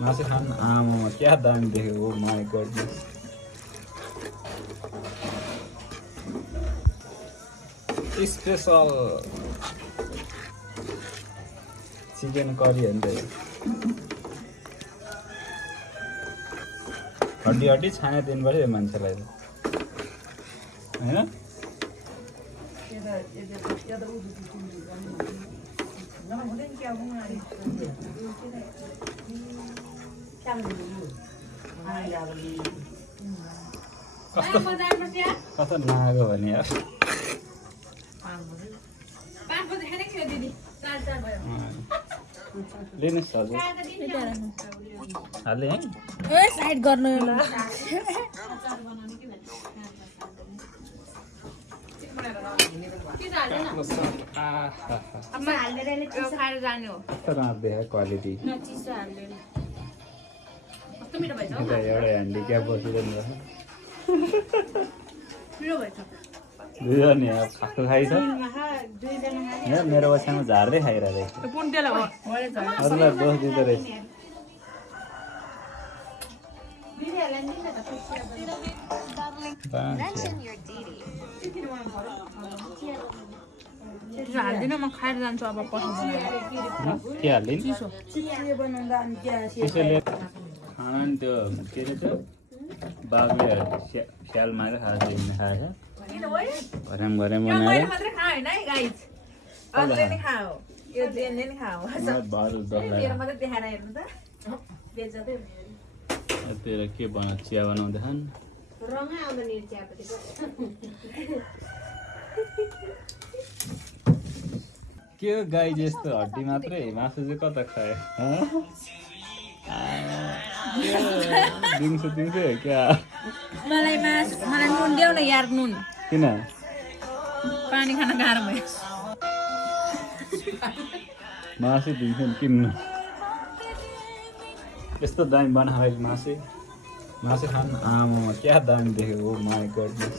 मासु खान आमा क्या दामी देख्यो ओ my goodness special chicken curry हो नि त यो हड्डी हड्डी छाना दिनुपर्छ यो मान्छेलाई त होइन कस्तो नागो भने यार लिनुहोस् हजुर हाल्ने है साइड गर्नु क्वालिटी एउटा ह्यान्डिक्याप बसिरहनु दुईजना यहाँ खाएको खाइछ यहाँ मेरो बच्चामा झार्दै खाइरहेको अरूलाई दोष दिँदो रहेछ हाल्दिनँ म खाएर जान्छु अब के हालिदिनु त्यसैले खाना नि त्यो के अरे त्यो बाबुले स्याल मारेर खाएर खाएछ घरेम घरेम बनाएर तेरो के बना चिया बनाउँदैछन् के हो गाई जस्तो हड्डी मात्रै मासु चाहिँ कता खायो दिउँसो दिउँसो हो क्या मलाई नुन देऊ न यार नुन किन पानी खान गाह्रो भयो मासु दिन्छ नि किन्नु यस्तो दामी बनाएर मासु खान आमा क्या दामी देख्यो ओ माई गडनेस